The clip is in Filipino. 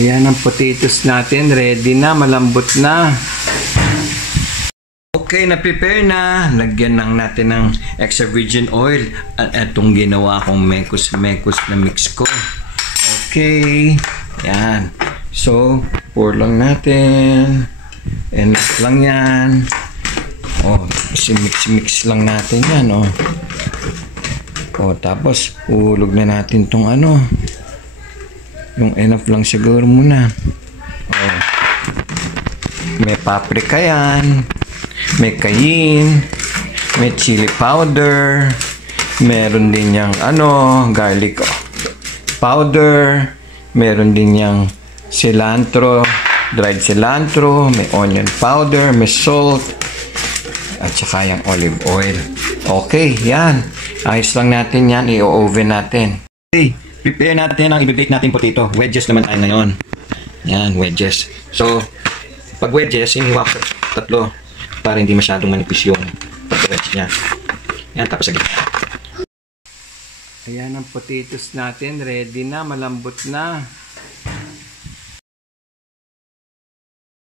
Ayan ang potatoes natin. Ready na. Malambot na. Okay, na-prepare na. Lagyan lang natin ng extra virgin oil. At itong ginawa kong mekos na mix ko. Okay. Yan. So, pour lang natin. Enough lang yan. Oh, mix lang natin yan, oh. Oh, tapos, ulog na natin tong ano. Yung enough lang siguro muna. Oh. May paprika yan. May cayenne. May chili powder. Meron din yung ano, garlic powder. Meron din yung cilantro, dried cilantro. May onion powder. May salt. At saka yung olive oil. Okay, yan. Ayos lang natin yan. I-oven natin. Okay, prepare natin ang i-bake natin potato. Wedges naman tayo ngayon. Yan, wedges. So, pag wedges, hiniwa ko tatlo para hindi masyadong manipis yung pag-wedge niya. Yan, tapos sa gitna. Ayan ang potatoes natin. Ready na. Malambot na.